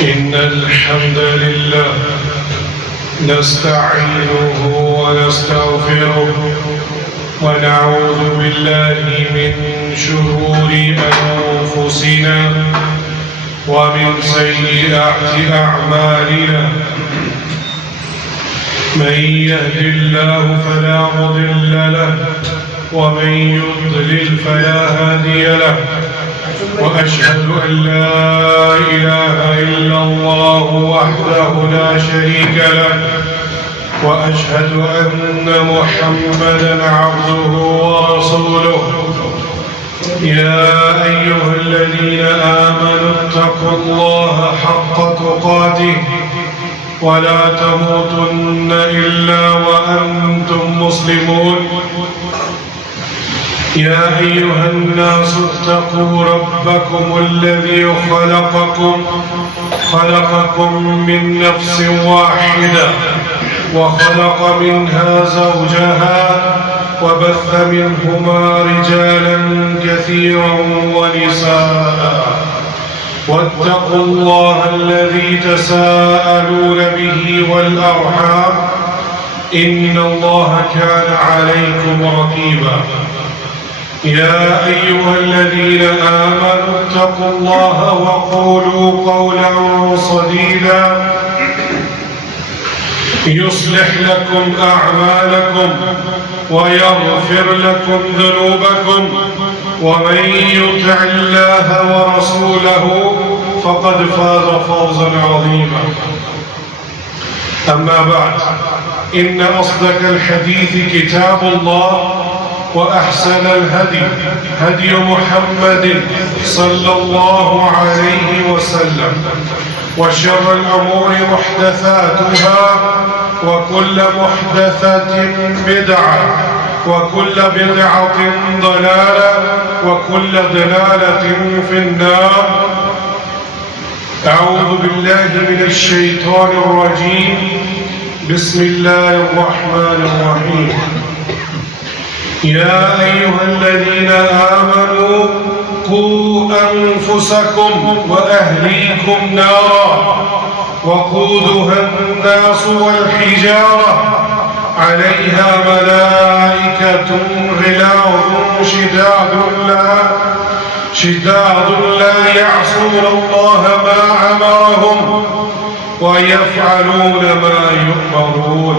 إن الحمد لله نستعينه ونستغفره ونعوذ بالله من شرور أنفسنا ومن سيئات أعمالنا. من يهد الله فلا مضل له ومن يضلل فلا هادي له، وأشهد أن لا إله إلا الله وحده لا شريك له، وأشهد أن محمدًا عبده ورسوله. يا أيها الذين آمنوا اتقوا الله حق تقاته ولا تموتن إلا وأنتم مسلمون. يا أيها الناس اتقوا ربكم الذي خلقكم من نفس واحدة وخلق منها زوجها وبث منهما رجالا كثيرا ونساء، واتقوا الله الذي تساءلون به والأرحام إن الله كان عليكم رقيبا. يا أيها الذين آمنوا اتقوا الله وقولوا قولا سديدا يصلح لكم أعمالكم ويغفر لكم ذنوبكم، ومن يطع الله ورسوله فقد فاز فوزا عظيما. أما بعد، إن أصدق الحديث كتاب الله، وأحسن الهدي هدي محمد صلى الله عليه وسلم، وشر الأمور محدثاتها، وكل محدثة بدعة، وكل بدعة ضلالة، وكل ضلالة في النار. أعوذ بالله من الشيطان الرجيم. بسم الله الرحمن الرحيم. يا أيها الذين آمنوا قوا أنفسكم وأهليكم نارا وقودها الناس والحجارة عليها ملائكة غلاظ شداد لا يعصون الله ما أمرهم ويفعلون ما يؤمرون.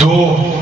2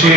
6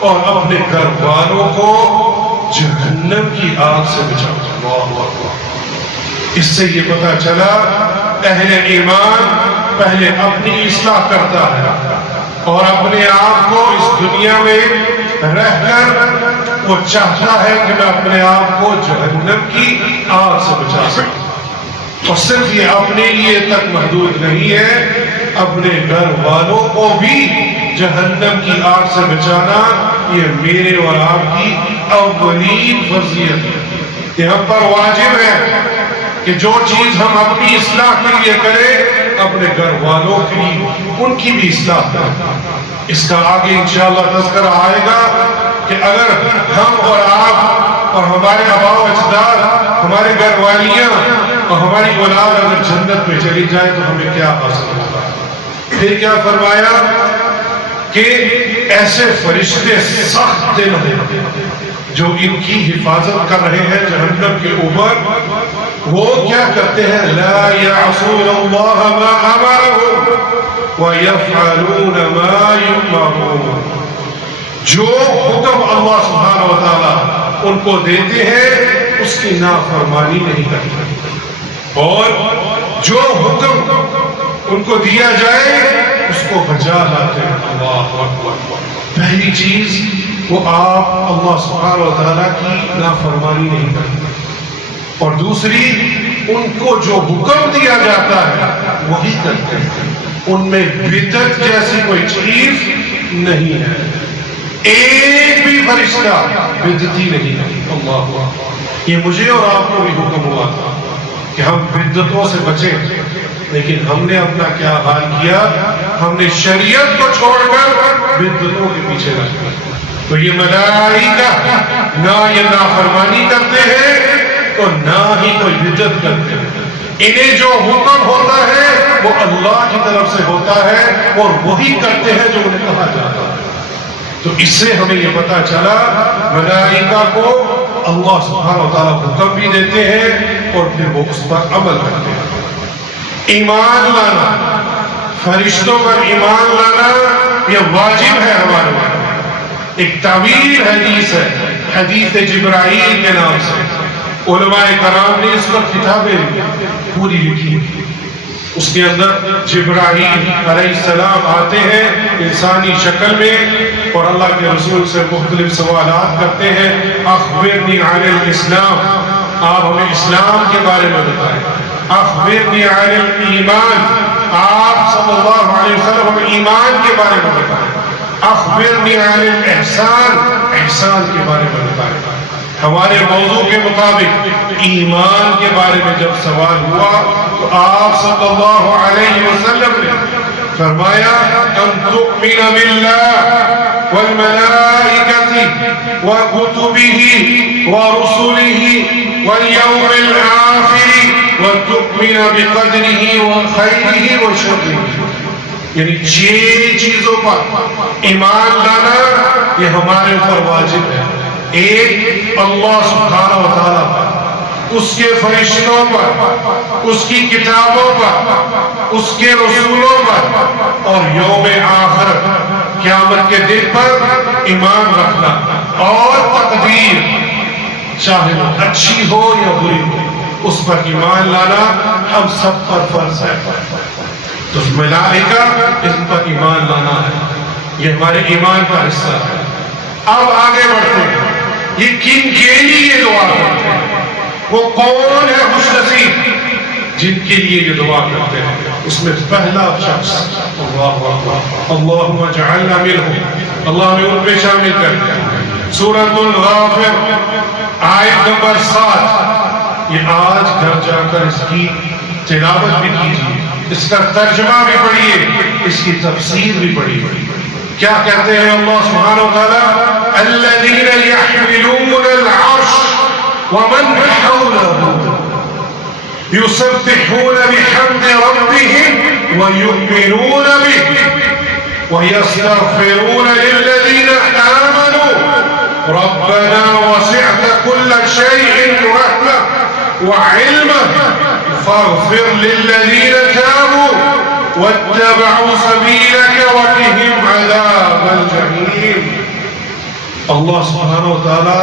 اور اپنے گھر والوں کو جہنم کی آگ سے بچاؤ۔ اس سے یہ پتہ چلا اہل ایمان پہلے اپنی اصلاح کرتا ہے اور اپنے آپ کو اس دنیا میں رہ کر وہ چاہتا ہے کہ میں اپنے آپ کو جہنم کی آگ سے بچا سکوں۔ اور صرف یہ اپنے لیے تک محدود نہیں ہے، اپنے گھر والوں کو بھی جہنم کی آگ سے بچانا یہ میرے اور آپ کی اولین فضیلت ہے۔ یہ ہم پر واجب ہے کہ جو چیز ہم اپنی اصلاح کے لیے کریں اپنے گھر والوں کی ان کی بھی اصلاح کریں۔ اس کا آگے انشاءاللہ تذکرہ آئے گا کہ اگر ہم اور آپ اور ہمارے آباء و اجداد، ہمارے گھر والیاں اور ہماری اولاد اگر جنت میں چلی جائے تو ہمیں کیا حاصل ہوگا۔ پھر کیا فرمایا کہ ایسے فرشتے سخت دل ہیں جو ان کی حفاظت کر رہے ہیں جہنم کے اوپر، وہ کیا کرتے ہیں؟ لا يعصون اللہ ما امرهم ويفعلون ما يؤمرون۔ جو حکم اللہ سبحانہ و تعالی ان کو دیتے ہیں اس کی نافرمانی نہیں کرتے، اور جو حکم ان کو دیا جائے اس کو بجا لاتے ہیں۔ اللہ اکبر۔ پہلی چیز وہ آپ اللہ سبحانہ و تعالیٰ کی نافرمانی نہیں کرتے، اور دوسری ان کو جو حکم دیا جاتا ہے وہی کرتے ہیں، ان میں بدعت جیسی کوئی چیز نہیں ہے، ایک بھی فرشتہ بدعتی نہیں ہے۔ اللہ، یہ مجھے اور آپ کو بھی حکم ہوا تھا کہ ہم بدعتوں سے بچیں، لیکن ہم نے اپنا کیا حال کیا؟ ہم نے شریعت کو چھوڑ کر بدعتوں کے پیچھے لگ گئے۔ تو یہ ملائکہ نہ یہ نافرمانی کرتے ہیں تو نہ ہی کوئی بدعت کرتے ہیں، انہیں جو حکم ہوتا ہے وہ اللہ کی طرف سے ہوتا ہے اور وہی کرتے ہیں جو انہیں کہا جاتا ہے۔ تو اس سے ہمیں یہ پتہ چلا ملائکہ کو اللہ سبحانہ و تعالیٰ حکم بھی دیتے ہیں اور پھر وہ اس پر عمل کرتے ہیں۔ ایمان لانا، فرشتوں پر ایمان لانا یہ واجب ہے ہمارے لیے۔ ایک طویل حدیث ہے، حدیث جبرائیل کے نام سے، علماء کرام نے اس پر کتابیں پوری لکھی۔ اس کے اندر جبرائیل علیہ السلام آتے ہیں انسانی شکل میں اور اللہ کے رسول سے مختلف سوالات کرتے ہیں۔ اخبرنی عن الاسلام، آپ ہمیں اسلام کے بارے میں بتائیں۔ اخبرنی عن الایمان، آپ صلی اللہ علیہ وسلم ہمیں ایمان کے بارے میں بتائیں۔ اخبرنی عن الاحسان، احسان کے بارے میں بتائیں۔ ہمارے موضوع کے مطابق ایمان کے بارے میں جب سوال ہوا تو آپ صلی اللہ علیہ وسلم نے فرمایا ان تؤمن باللہ والملائکۃ وکتبہ ورسلہ والیوم الآخر وتؤمن بقدرہ وخیرہ وشرہ۔ یعنی 6 چیزوں پر ایمان لانا یہ ہمارے اوپر واجب ہے۔ ایک، اللہ سبحانہ و تعالیٰ پر، اس کے فرشتوں پر، اس کی کتابوں پر، اس کے رسولوں پر اور یوم آخر قیامت کے دن پر ایمان رکھنا، اور تقدیر چاہے وہ اچھی ہو یا بری ہو اس پر ایمان لانا ہم سب پر فرض ہے۔ تو ملائکہ اس پر ایمان لانا ہے، یہ ہمارے ایمان کا حصہ ہے۔ اب آگے بڑھتے ہیں، یہ کن کے لیے یہ دعا کرتے ہیں؟ وہ کون ہے خوش نصیب جن کے لیے یہ دعا کرتے ہیں؟ اس میں پہلا شخص اللہ اکبر، اللہم اجعلنا منہم، اللہ نے ان میں شامل کر دیا۔ سورۃ الغافر آیت نمبر 7، یہ آج گھر جا کر اس کی تلاوت بھی کیجیے، اس کا ترجمہ بھی پڑھیے، اس کی تفسیر بھی پڑھیے۔ کیا کہتے ہیں اللہ سبحانہ وتعالی؟ الذین یحملون العرش ومن حولہ یسبحون بحمد ربهم ویؤمنون به ویستغفرون للذین آمنوا ربنا وسعت كل شيء رحمة وعلما فاغفر للذين تابوا واتبعوا سبيلك وقهم عذاب الجحيم۔ اللہ سبحانہ و تعالیٰ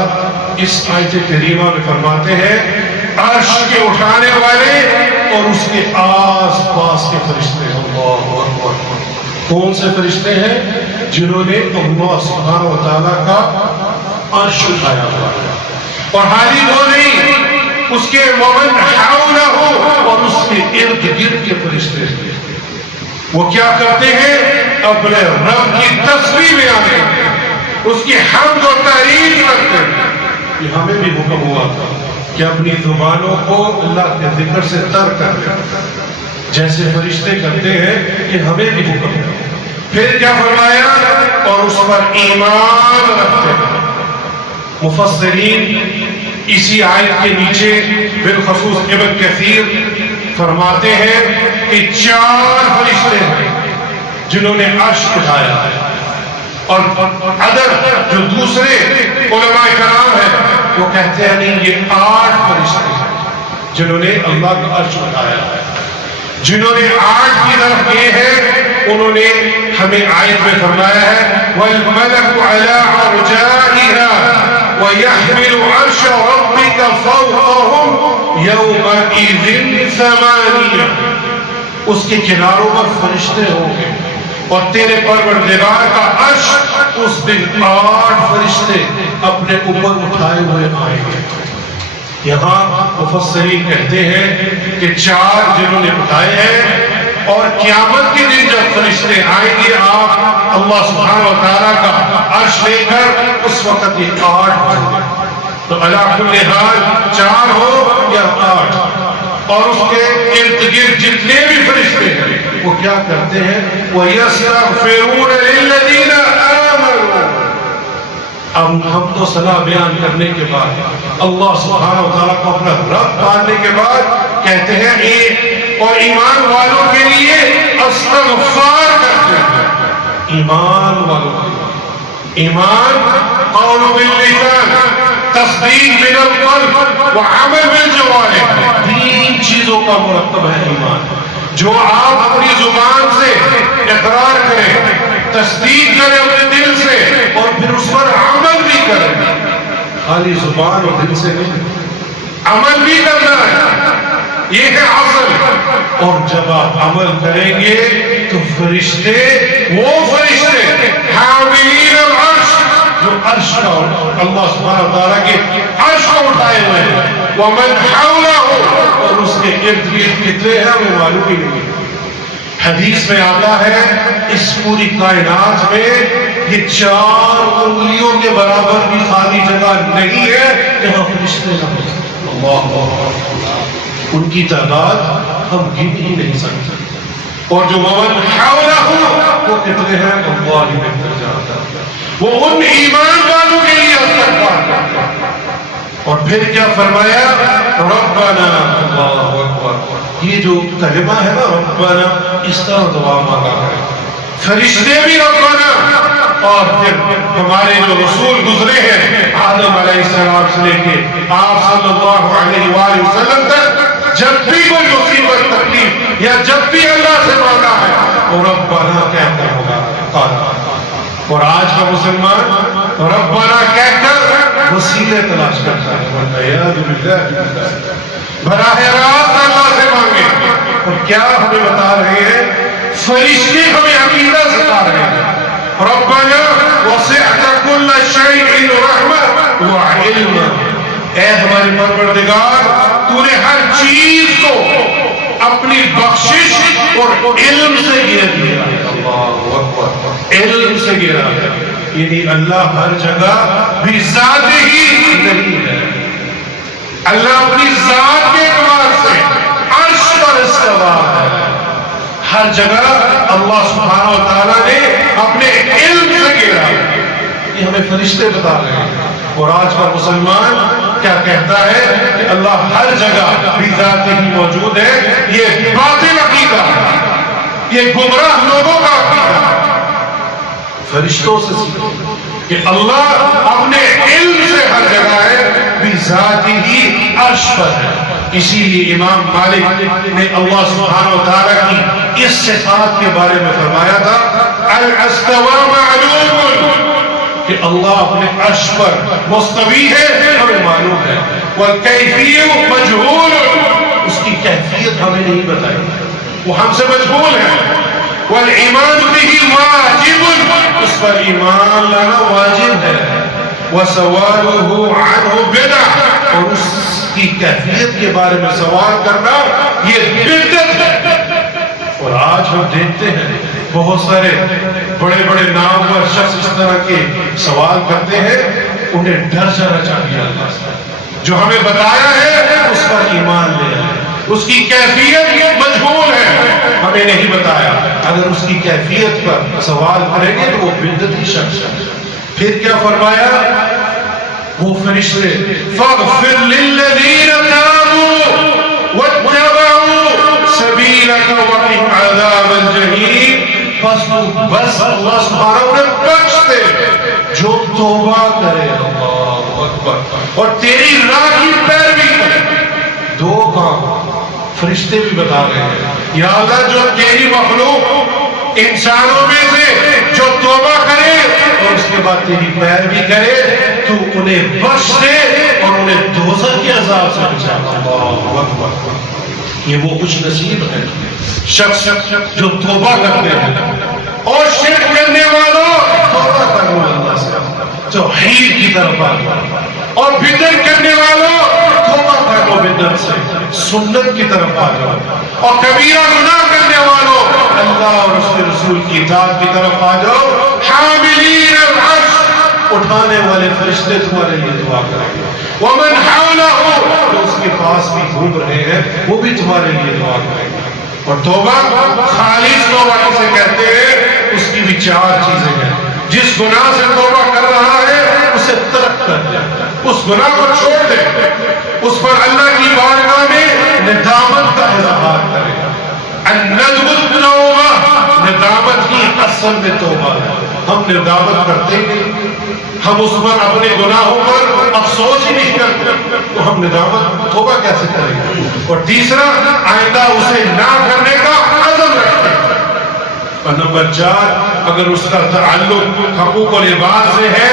اس آیت کریمہ میں فرماتے ہیں عرش کے اٹھانے والے اور اس کے آس پاس کے فرشتے ہیں۔ اللہ اکبر۔ کون سے فرشتے ہیں؟ جنہوں نے اللہ سبحانہ و تعالیٰ کا عرش اٹھایا ہوا ہے، اور حالی وہ نہیں، اس کے ومن حولہ اور اس کے ارد گرد کے فرشتے ہیں۔ وہ کیا کرتے ہیں؟ اپنے رب کی تسبیح میں آتے ہیں، اس کی حمد و تعریف کرتے ہیں۔ یہ ہمیں بھی حکم ہوا تھا کہ اپنی زبانوں کو اللہ کے ذکر سے تر کر دیں، جیسے فرشتے کرتے ہیں، یہ ہمیں بھی حکم ہے۔ پھر کیا فرمایا؟ اور اس پر ایمان رکھتے ہیں۔ مفسرین اسی آیت کے نیچے بالخصوص ابن کثیر فرماتے ہیں کہ 4 فرشتے ہیں جنہوں نے عرش اٹھایا ہے، اور ادر جو دوسرے علماء کرام ہیں وہ کہتے ہیں نہیں، یہ 8 فرشتے ہیں جنہوں نے اللہ کا عرش اٹھایا ہے۔ جنہوں نے 8 کی طرف یہ ہے، انہوں نے ہمیں آیت میں فرمایا ہے وَالْمَلَكُ عَلَىٰ عَرْجَائِهَا وَيَحْمِلُ عَرْشَ رَبِّكَ فَوْقَهُمْ يَوْمَئِذٍ ثَمَانِيَةٌ۔ اس کے کناروں پر فرشتے ہوں گے، اور تیرے پروردگار کا عرش اس دن 8 فرشتے اپنے اوپر اٹھائے ہوئے آئیں گے۔ یہاں مفسرین کہتے ہیں کہ 4 جنہوں نے اٹھائے ہیں، اور قیامت کے دن جب فرشتے آئیں گے آپ اللہ سبحانہ و تعالیٰ کا عرش لے کر، اس وقت یہ 8 ہوں گے۔ تو علی کل حال 4 ہو یا 8، اور اس کے ارد گرد جتنے بھی فرشتے ہیں وہ کیا کرتے ہیں؟ وَيَسْتَغْفِرُونَ لِلَّذِينَ آمَنُوا۔ اب ہم تو صلاح بیان کرنے کے بعد، اللہ سبحانہ و تعالیٰ کو اپنا رب ماننے کے بعد کہتے ہیں ایک، اور ایمان والوں کے لیے استغفار کرتے ہیں۔ ایمان والوں کے لیے ایمان قول باللسان، تصدیق بالقلب وعمل بالجوارح، 3 چیزوں کا مرکب ہے ایمان۔ جو آپ اپنی زبان سے اقرار کریں، تصدیق کریں اپنے دل سے، اور پھر اس پر عمل بھی کریں، خالی زبان اور دل سے نہیں، عمل بھی کرنا ہے، یہ ہے اصل۔ اور جب آپ عمل کریں گے تو فرشتے، وہ فرشتے حاملین العرش، جو عرش کا اللہ سبحانہ وتعالیٰ کے عرش کو اٹھائے ہوئے ہیں، ومن حولہ، اور اس کے ارد گرد کتنے ہیں وہ معلوم ہی نہیں۔ حدیث میں آتا ہے اس پوری کائنات میں یہ 4 انگلیوں کے برابر بھی خالی جگہ نہیں ہے جہاں فرشتے نہ ہو۔ اللہ ان کی تعداد ہم گن ہی نہیں سکتے، اور جو ومن حولہ وہ کتنے ہیں اللہ ہی بہتر جانتا ہے۔ وہ ان ایمان والوں کے لیے استغفار کرتے ہیں۔ اور پھر کیا فرمایا؟ ربنا، اللہ اکبر، یہ جو کلمہ ہے نا ربنا، اس طرح دعا مانگا کریں فرشتے بھی ربنا، اور پھر ہمارے جو رسول گزرے ہیں آدم علیہ السلام سے لے کے آپ صلی اللہ علیہ وآلہ وسلم تک، جب بھی کوئی مصیبت تکلیف یا جب بھی اللہ سے مانگا ہے وہ ربنا کہتا ہوگا قالا۔ اور آج کا مسلمان ربنا کہہ کر وسیلے تلاش کرتا ہے، براہ راست اللہ سے مانگے۔ اور کیا ہمیں بتا رہے ہیں؟ فرشتے ہمیں عقیدہ سکھا رہے ہیں، ربنا وسعت كل شيء رحمة وعلما، اے ہمارے پروردگار تو نے ہر چیز کو اپنی بخشش اور علم سے گھیر دیا۔ اللہ اکبر، علم سے گھیرا ہے، یعنی اللہ ہر جگہ بھی ذات ہی نہیں ہے، اللہ اپنی ذات کے اعتبار سے عرش پر استوا ہے، ہر جگہ اللہ سبحانہ و تعالیٰ نے اپنے علم سے گھیرا ہے۔ یہ ہمیں فرشتے بتا رہے ہیں۔ اور آج کا مسلمان کیا کہتا ہے کہ اللہ ہر جگہ بھی ذات ہی موجود ہے، یہ باطل عقیدہ ہے، یہ گمراہ لوگوں کا عقیدہ ہے۔ فرشتوں سے سیکھو کہ اللہ اپنے علم سے ہر جگہ ہے، بھی ذات ہی عرش پر ہے۔ اسی لیے امام مالک نے اللہ سبحانہ و تعالیٰ کی اس صفات کے بارے میں فرمایا تھا الاستواء معلوم کہ اللہ اپنے عرش پر مستوی ہے ہمیں معلوم ہے، والکیفیت مجہول، اس کی کیفیت ہمیں نہیں بتائی، وہ ہم سے مجہول ہے، والایمان به واجب، اس پر ایمان لانا واجب ہے، وسوالہ عنہ بدع، اور اس کی کیفیت کے بارے میں سوال کرنا یہ بدعت ہے۔ اور آج ہم دیکھتے ہیں بہت سارے بڑے بڑے نامور شخص اس طرح کے سوال کرتے ہیں، انہیں ڈر جانا چاہیے اللہ سے، جو ہمیں بتایا ہے اس پر ایمان لے آئے، اس کی کیفیت مجہول ہے، ہمیں نہیں بتایا، اگر اس کی کیفیت پر سوال کریں گے تو وہ بدعتی شخص ہے۔ پھر کیا فرمایا وہ فرشتے، فاغفر للذین تابوا واتبعوا سبیلک وقهم عذاب الجحیم، بس اللہ سبحانہ نے بخش دے جو توبہ کرے، اللہ اکبر، اور تیری راہ کی پیروی کرے۔ دو کام فرشتے بھی بتا رہے ہیں، یا اللہ جو تیری مخلوق انسانوں میں سے جو توبہ کرے اور اس کے بعد تیری پیروی کرے تو انہیں بخش دے اور انہیں دوزخ کے عذاب سے بچا۔ اللہ اکبر، یہ وہ کچھ نصیب ہے شخص جو توبہ کرتے ہیں، اور شرک کرنے والوں توبہ کرو اللہ سے، توحید کی طرف آؤ، اور بدعت کرنے والوں توبہ کرو بدعت سے، سنت کی طرف آؤ، اور کبیرہ گناہ کرنے والوں اللہ اور اس کے رسول کی اطاعت کی طرف آ جاؤ۔ حاملین العرش، اٹھانے والے فرشتے تمہارے لیے دعا کریں گے، ومن حولہ، جو اس کے پاس بھی گھوم رہے ہیں وہ بھی تمہارے لیے دعا کریں گے۔ اور توبہ خالص توبہ کسے کہتے ہیں؟ اس کی بھی چار چیزیں ہیں، جس گناہ سے توبہ کر رہا ہے اسے ترک کر دے، اس گناہ کو چھوڑ دے، اس پر اللہ کی بارگاہ میں ندامت کا اظہار کرے۔ الندم التوبہ، ندامت کی اصل میں توبہ ہے، ہم ندامت کرتے ہیں، ہم اس پر اپنے گناہوں پر افسوس ہی نہیں کرتے تو ہم ندامت توبہ کیسے کریں گے؟ اور تیسرا، آئندہ اسے نہ کرنے کا عزم رکھتے ہیں۔ اور نمبر 4، اگر اس کا تعلق حقوق العباد سے ہے،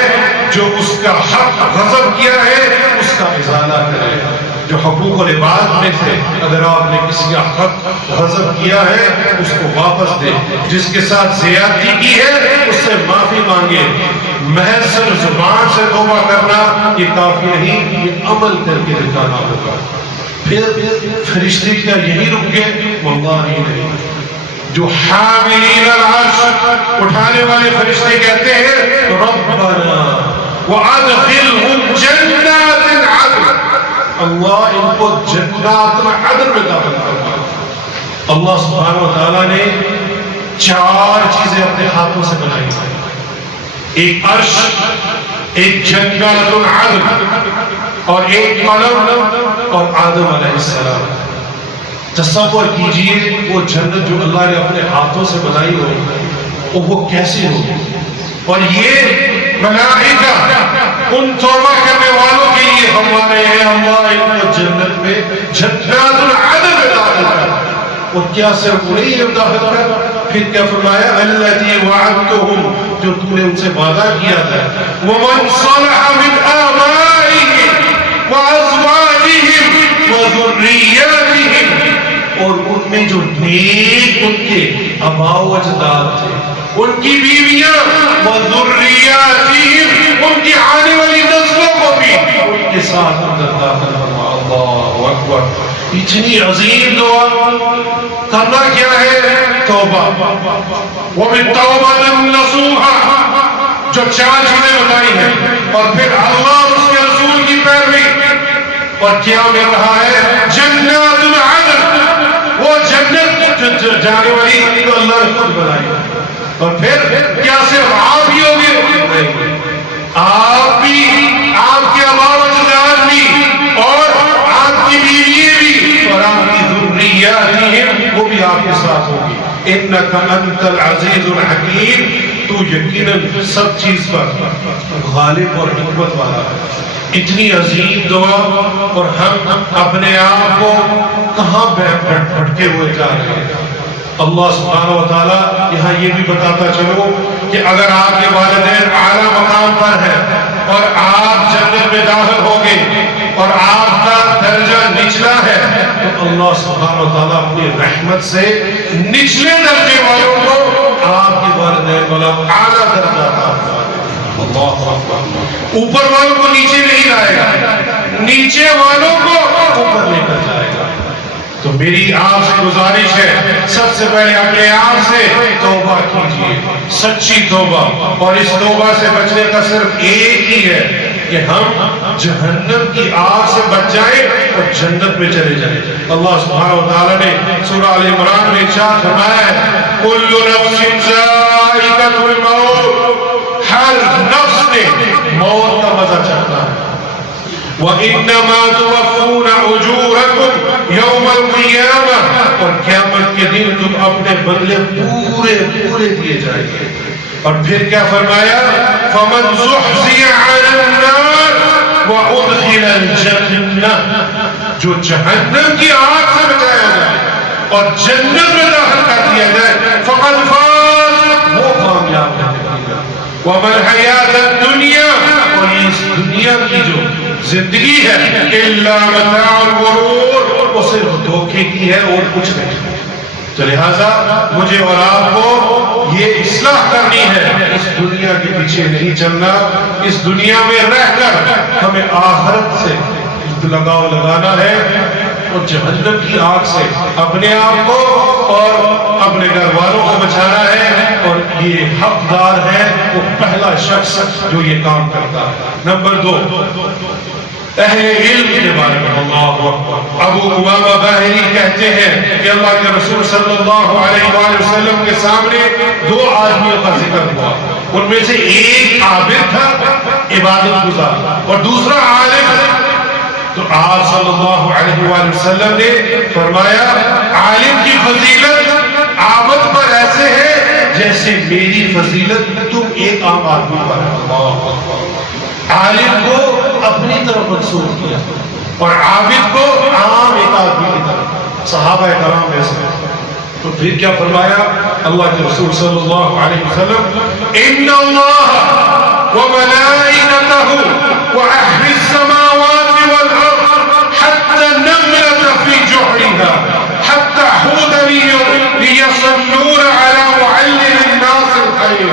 جو اس کا حق غصب کیا ہے اس کا ازالہ کرے۔ جو حقوق العباد میں سے اگر آپ نے کسی کا حق غصب کیا ہے اس کو واپس دے، جس کے ساتھ زیادتی کی ہے اس سے معافی مانگے۔ محض صرف زبان سے توبہ کرنا یہ کافی نہیں، یہ عمل کر کے دکھانا ہوگا۔ پھر فرشتے کیا یہی رک گئے؟ واللہ نہیں، جو حاملین العرش، اٹھانے والے فرشتے کہتے ہیں ربنا وادخلهم جنات عدن، اللہ ان کو جنات عدن میں داخل فرما۔ اللہ سبحانہ و تعالیٰ نے 4 چیزیں اپنے ہاتھوں سے بنائی ہیں، ایک عرش، ایک جنات عدن، اور ایک قلم، اور آدم علیہ السلام۔ تصور کیجئے وہ جنت جو اللہ نے اپنے ہاتھوں سے بنائی ہو وہ کیسی ہو، اور یہ ملائکہ ان توبہ کرنے والوں کے لیے ہمارے ہیں، اللہ ان کو جنت میں جنات العدن میں داخل کر۔ اور کیا صرف انہیں داخل کر، پھر کیا فرمایا؟ الذی وعدتہم، جو تم نے ان سے وعدہ کیا تھا، ومن صلح من آبائہم وازواجہم وذریاتہم، اور ان میں جو نیک ان کے آباء و اجداد تھے، ان کی بیویاں، وذریاتہم، ان کی آنے والی نسلوں کو بھی ان کے ساتھ اندر داخل فرما۔ اللہ اکبر، اتنی عظیم دعا کرنا کیا ہے؟ توبہ۔ وَبِالتَّوْبَةِ نَصُوحًا، جو 4 چیزیں بتائی ہیں، اور پھر اللہ اور اس کے رسول کی پیروی، اور کیا مل رہا ہے؟ جنات العدن، وہ جنت جو جانے والی تو اللہ نے خود بنائی۔ اور پھر کیا صرف آپ ہی ہوگے؟ نہیں، آپ بھی، آپ کے آباء و اجداد بھی، اور آپ کی بیوی بھی، اور آپ کی ذریات وہ بھی آپ کے ساتھ ہوگی۔ انک انت العزیز الحکیم، تو یقیناً سب چیز پر غالب اور حکمت والا ہے۔ اتنی عظیم دعا، اور ہم اپنے آپ کو کہاں بھٹکے ہوئے جا رہے ہیں۔ اللہ سبحانہ و تعالیٰ یہاں یہ بھی بتاتا چلو کہ اگر آپ کے والدین اعلیٰ مقام پر ہیں اور آپ جنت میں داخل ہوگے اور آپ کا درجہ نچلا ہے تو اللہ سبحانہ و تعالیٰ اپنی رحمت سے نچلے درجے والوں کو آپ کے والدین والا اعلیٰ درجہ عطا فرمائے گا۔ اللہ اکبر۔ اوپر والوں کو نیچے نہیں لائے گا، نیچے والوں کو اوپر لے کر جائے گا۔ تو میری آپ سے گزارش ہے، سب سے پہلے اپنے آپ سے توبہ کیجیے، سچی توبہ، اور اس توبہ سے بچنے کا صرف ایک ہی ہے کہ ہم جہنم کی آگ سے بچ جائیں اور جنت میں چلے جائیں۔ اللہ سبحانہ و تعالیٰ نے سورہ آل عمران میں ارشاد فرمایا ہے کل نفس ذائقۃ الموت، ہر نفس نے موت کا مزہ چکھنا ہے۔ وَإِنَّمَا تُوَفُّونَ أُجُورَكُمْ يَوْمَ الْقِيَامَةِ، اور قیامت کے دن تم اپنے بدلے پورے دیے جائیں گے۔ اور پھر کیا فرمایا فَمَنْ زُحْزِحَ عَنِ النَّارِ وَأُدْخِلَ الْجَنَّةَ، جو جہنم کی آگ سے بچایا جائے اور جنت میں داخل کر دیا جائے فَقَدْ فَازَ، وہ کامیاب ہے۔ وَمَا الْحَيَاةُ الدُّنْيَا، اور اس دنیا کی جو زندگی ہے اِلَّا مَتَاعُ الْغُرُورِ، وہ صرف دھوکے کی ہے اور کچھ نہیں۔ تو لہٰذا مجھے اور آپ کو یہ اصلاح کرنی ہے، اس دنیا کے پیچھے نہیں چلنا، اس دنیا میں رہ کر ہمیں آخرت سے لگاؤ لگانا ہے اور جہنم کی آگ سے اپنے آپ کو اور اپنے گھر والوں کو بچانا ہے، اور یہ حقدار ہے وہ پہلا شخص جو یہ کام کرتا ہے۔ نمبر 2، اہل علم کے بارے میں۔ اللہ اکبر۔ ابو امامہ باہلی کہتے ہیں کہ اللہ کے رسول صلی اللہ علیہ وآلہ وسلم کے سامنے 2 آدمیوں کا ذکر ہوا، ان میں سے ایک عابد تھا، عبادت گزار، اور دوسرا عالم تھا۔ تو آپ صلی اللہ علیہ وآلہ وسلم نے فرمایا عالم کی فضیلت عابد پر ایسے ہے جیسے میری فضیلت تم ایک عام آدمی پر ہے۔ عالم کو اپنی طرف منسوب کیا اور عابد کو عام ایک آدمی کی طرف، صحابہ کرام میں سے۔ تو پھر کیا فرمایا اللہ کے رسول صلی اللہ علیہ وسلم ان اللہ وملائکتہ واہل السماوات والارض حتى النملة في جحرها حتى حوت ليصلون على معلم الناس الخير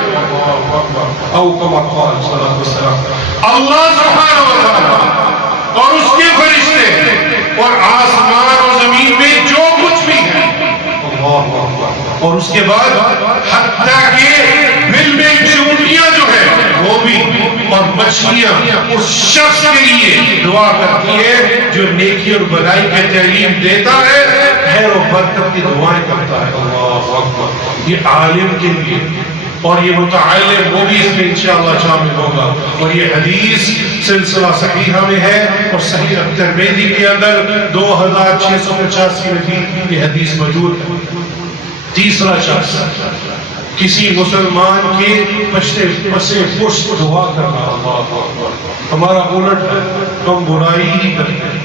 او كما قال صلی اللہ علیہ وسلم۔ اللہ سبحانہ و تعالیٰ اور اس کے فرشتے اور آسمان و زمین میں جو کچھ بھی ہے، اور اس کے بعد حتیٰ کہ بل میں چونٹیاں جو ہیں وہ بھی، اور مچھلیاں اس شخص کے لیے دعا کرتی ہے جو نیکی اور بھلائی کی تعلیم دیتا ہے، خیر و برکت کی دعائیں کرتا ہے۔ اللہ اکبر۔ یہ عالم کے لیے، اور یہ متعلم وہ بھی اس میں انشاءاللہ شامل ہوگا۔ اور یہ حدیث سلسلہ صحیحہ میں ہے اور صحیح ترمذی کے اندر 2685 میں بھی یہ حدیث موجود ہے۔ تیسرا شخص کسی مسلمان کے پشتے پشت دعا کرنا۔ اللہ اکبر۔ ہمارا الٹ ہے، ہم برائی ہی کرتے ہیں۔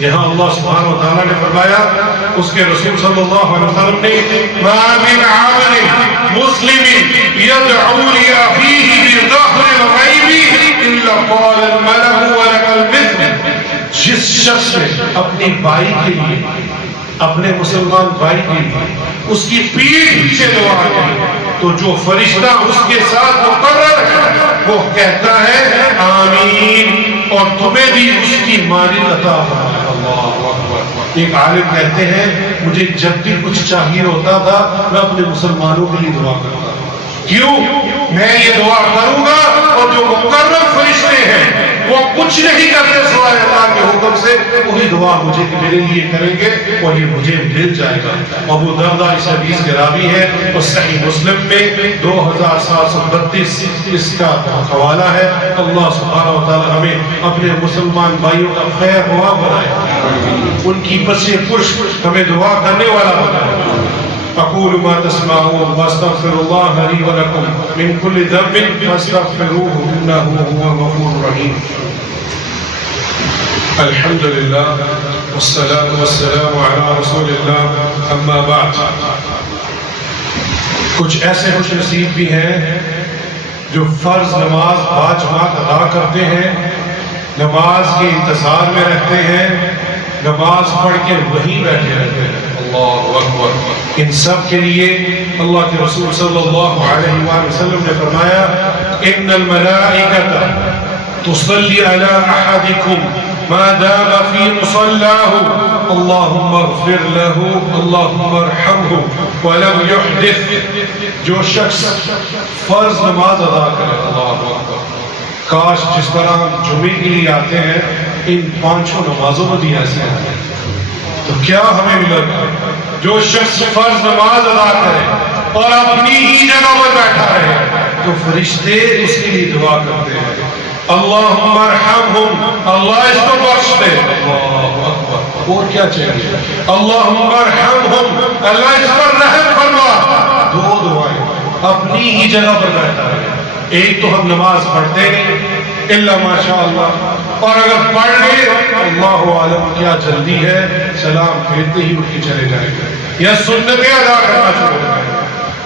یہاں اللہ سبحانہ و تعالیٰ نے فرمایا، اس کے رسول صلی اللہ علیہ وسلم نے ما من عابد مسلم يدعو لأخيه بظهر الغیب الا قال الملك ولك المثل، جس شخص نے اپنے بھائی کے لیے، اپنے مسلمان بھائی کے لیے اس کی پیٹھ پیچھے دعا کی تو جو فرشتہ اس کے ساتھ مقرر ہے وہ کہتا ہے آمین، اور تمہیں بھی اس کی مانند عطا فرمائے۔ اللہ اکبر۔ ایک عالم کہتے ہیں مجھے جب بھی کچھ چاہیے ہوتا تھا میں اپنے مسلمانوں کے لیے دعا کرتا تھا، کیوں؟ میں یہ دعا کروں گا اور جو مقرر فرشتے ہیں وہ کچھ نہیں کرتے سوائے اللہ کے حکم سے، وہی دعا مجھے میرے لیے کریں گے اور یہ مجھے مل جائے گا۔ ابو درداء اس حدیث کے راوی ہے اور صحیح مسلم میں 2732 اس کا حوالہ ہے۔ اللہ سبحانہ و تعالی ہمیں اپنے مسلمان بھائیوں کا خیر خواہ بنائے، ان کی پس پشت ہمیں دعا کرنے والا بنائے۔ اقول ما تسمعون واستغفر الله لي ولكم من كل ذنب فاستغفروه انه هو الغفور الرحيم۔ الحمد لله والصلاة والسلام على رسول الله، اما بعد۔ کچھ ایسے خوش نصیب بھی ہیں جو فرض نماز باجماعت ادا کرتے ہیں، نماز کے انتظار میں رہتے ہیں، نماز پڑھ کے وہیں بیٹھے رہتے ہیں۔ اللہ اکبر۔ ان سب کے لیے اللہ کے رسول صلی اللہ علیہ وآلہ وسلم نے فرمایا ان الملائکۃ تصلی علی احدکم ما دام فی مصلاہ اللہم اغفر لہ اللہم ارحمہ ولم یحدث۔ جو شخص فرض نماز ادا کرے، اللہ اکبر، کاش جس طرح ہم جمعے کے لیے آتے ہیں ان 5 نمازوں میں بھی ایسے آتے ہیں، تو کیا ہمیں ملے گا؟ جو شخص فرض نماز ادا کرے اور اپنی ہی جگہ پر بیٹھا رہے تو فرشتے اس کے لیے دعا کرتے ہیں، اللہم ارحمہم، اللہ اس کو بخش دے۔ اللہ اکبر۔ اور کیا چاہیے؟ اللہم ارحمہم، اللہ اس پر رحم فرما۔ 2 دعائیں، اپنی ہی جگہ پر بیٹھا رہے۔ ایک تو ہم نماز پڑھتے ہیں الا ماشاء اللہ، اور اگر پڑھ لیں اللہ عالم کیا جلدی ہے، سلام پھیرتے ہی اٹھ کے چلے جائیں گے یا سنتیں ادا کرنا شروع کریں۔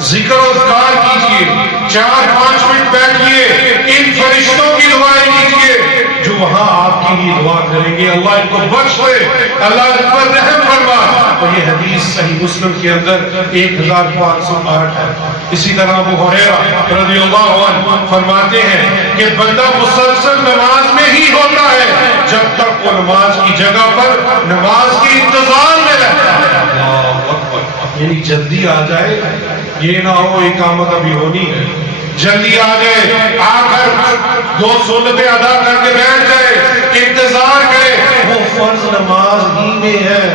ذکر و اذکار کیجئے، 4-5 منٹ بیٹھیے، ان فرشتوں کی دعائیں کیجئے جو وہاں آپ کے لیے دعا کریں گے، اللہ ان کو بخش دے، اللہ ان پر رحم فرما۔ اور یہ حدیث صحیح مسلم کے اندر 1508 ہے۔ اسی طرح ابو ہریرہ رضی اللہ عنہ فرماتے ہیں کہ بندہ مسلسل نماز میں ہی ہوتا ہے جب تک وہ نماز کی جگہ پر نماز کے انتظار میں رہتا ہے۔ اللہ اکبر۔ یعنی جلدی آ جائے، یہ نہ ہو اقامت ابھی ہونی ہے، جلدی آ جائے، آ کر 2 سنتیں ادا کر کے بیٹھ جائے، انتظار کرے، وہ فرض نماز ہی میں ہے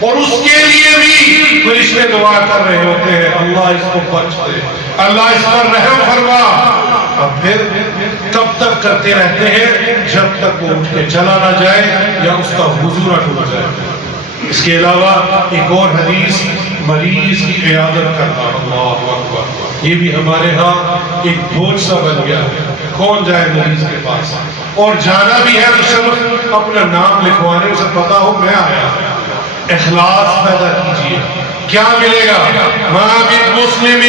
اور اس کے لیے بھی فرشتے دعا کر رہے ہوتے ہیں، اللہ اس کو بخش دے، اللہ اس پر رحم فرما۔ اب پھر کب تک کرتے رہتے ہیں؟ جب تک وہ اٹھ کے چلا نہ جائے یا اس کا وضو نہ ٹوٹ جائے۔ اس کے علاوہ ایک اور حدیث، مریض کی عیادت کرنا، اللہ اکبر، یہ بھی ہمارے ہاں ایک بوجھ سا بن گیا ہے، کون جائے مریض کے پاس، اور جانا بھی ہے تو صرف اپنا نام لکھوانے، اسے پتا ہو میں آیا۔ اخلاص پیدا کیجئے، کیا ملے گا؟ ما من مسلم،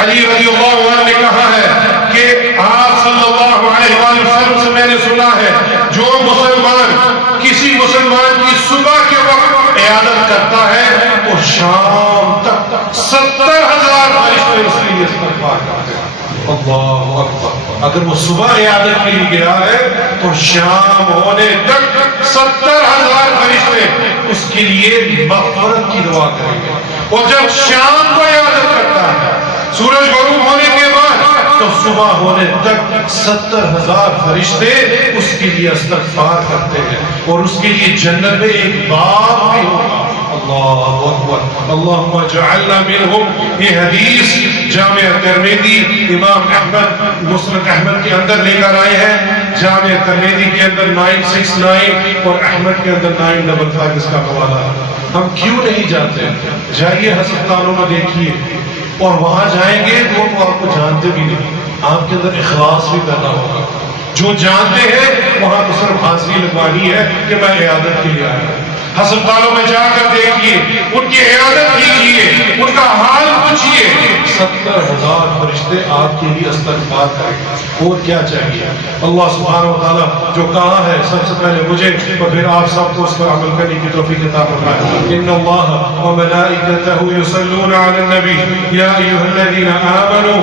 علی رضی اللہ عنہ نے کہا ہے کہ آپ صلی اللہ علیہ وسلم سے میں نے سنا ہے جو مسلمان کسی مسلمان کی صبح کے وقت عیادت کرتا ہے وہ شام تک 70,000 فرشتے اس کے لیے استغفار کرتے ہیں۔ اللہ اکبر۔ اگر وہ صبح عیادت کے لیے گیا ہے تو شام ہونے تک 70,000 فرشتے اس کے لیے مغفرت کی دعا کریں گے۔ اور جب شام کو عیادت کرتا ہے سورج غروب ہونے کے بعد تو صبح ہونے تک 70,000 فرشتے اس کے لیے استغفار کرتے ہیں اور اس کے لیے جنت میں ایک باب بھی ہوگا۔ اللہ اکبر۔ اللہم اجعلنا منہم۔ یہ حدیث جامع ترمذی امام احمد مسند احمد کے اندر لے کر آئے ہیں، جامع ترمذی کے اندر 969 اور احمد کے اندر 955 اس کا حوالہ۔ ہم کیوں نہیں جاتے؟ جائیے ہسپتالوں میں دیکھیے، اور وہاں جائیں گے تو آپ کو جانتے بھی نہیں، آپ کے اندر اخلاص بھی پیدا ہوگا۔ جو جانتے ہیں وہاں تو صرف حاضری لگوانی ہے کہ میں عیادت کے لیے آیا۔ ہسپتالوں میں جا کر دیکھیے، ان کی عیادت کیجیے، ان کا حال پوچھیے، 70,000 فرشتے آپ کے لیے استغفار کریں۔ اور کیا چاہیے؟ اللہ سبحانہ و تعالیٰ جو کہا ہے سب سے پہلے مجھے اور پھر آپ سب کو اس پر عمل کرنے کی توفیق عطا فرمائے۔ ان اللہ وملائکتہ یصلون علی النبی یا ایھا الذین آمنوا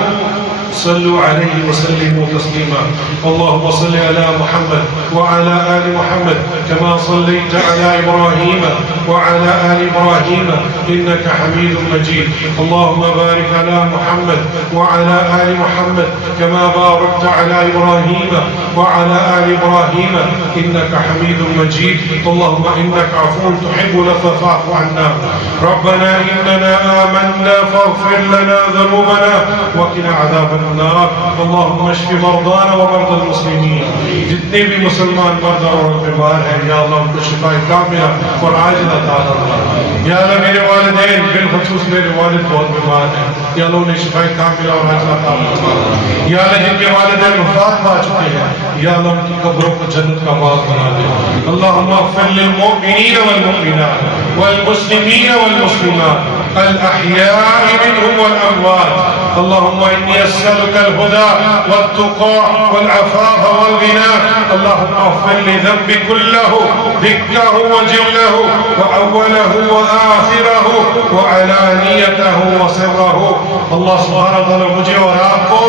صلوا علیہ وسلموا تسلیما۔ اللهم صل على محمد وعلى آل محمد كما صليت على إبراهيم وعلى آل إبراهيم إنك حميد مجيد۔ اللهم بارك على محمد وعلى آل محمد كما باركت على إبراهيم وعلى آل إبراهيم إنك حميد مجيد۔ اللهم إنك عفو تحب العفو فاعف عنا۔ ربنا إننا آمنا فاغفر لنا ذنوبنا وقنا عذاب النار۔ اللهم اشف مرضانا ومرضى المسلمين۔ جتنے بھی مسلمان مرد اور بیمار ہیں یا اللہ ان کو شفا کاملہ اور عاجلہ عطا فرما۔ یا اللہ میرے والدین بالخصوص میرے والد بہت بیمار ہیں، یا اللہ انہیں شفا کاملہ اور عاجلہ عطا فرما۔ یا اللہ جن کے والدین وفات پا چکے ہیں یا اللہ ان کی قبروں کو جنت کا باغ بنا دے۔ اللهم اغفر للمؤمنین والمؤمنات والمسلمین والمسلمات الأحياء منهم والأموات. اللهم إني أسألك الهدى والتقى والعفاف والغنى. اللهم اغفر لي ذنبي كله دكه وجله وأوله وآخره وعلانيته وسره. اللہ سبحانہ وتعالی مجھے اور آپ کو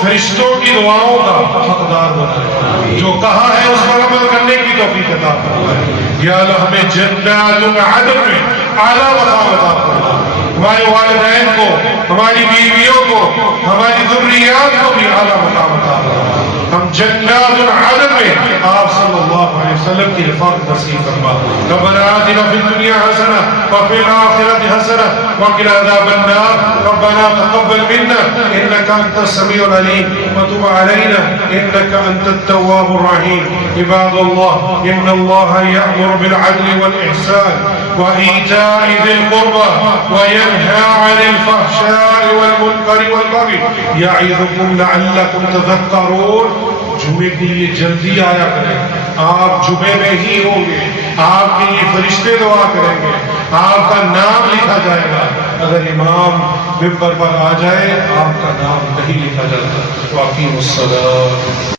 فرشتوں کی دعاؤں کا حقدار بنائے، جو کہا ہے اس پر عمل کرنے کی توفیق عطا فرمائے. یا اللہ ہمیں جنات عدن میں اعلیٰ مقام عطا فرمائے، ہمارے والدین کو، ہماری بیویوں کو، ہماری ذریات کو بھی اعلیٰ مقام عطا فرمائے. ہم جنات عدن میں آپ صلی اللہ علیہ وسلم کی رفاقت نصیب فرما. ربنا آتنا فی الدنیا حسنہ وفی الآخرۃ حسنہ وقنا عذاب النار. ربنا تقبل منا انك انت السميع العليم وتب علينا انك انت التواب الرحيم. عباد الله ان الله يأمر بالعدل والإحسان وإيتاء ذي القربى وينهى عن الفحشاء والمنكر والبغي يعظكم لعلكم تذكرون. جمعے کے لیے جلدی آیا کریں، آپ جمعے میں ہی ہوں گے، آپ کے لیے فرشتے دعا کریں گے، آپ کا نام لکھا جائے گا. اگر امام ممبر پر آ جائے آپ کا نام نہیں لکھا جاتا. واقعی الصلاۃ.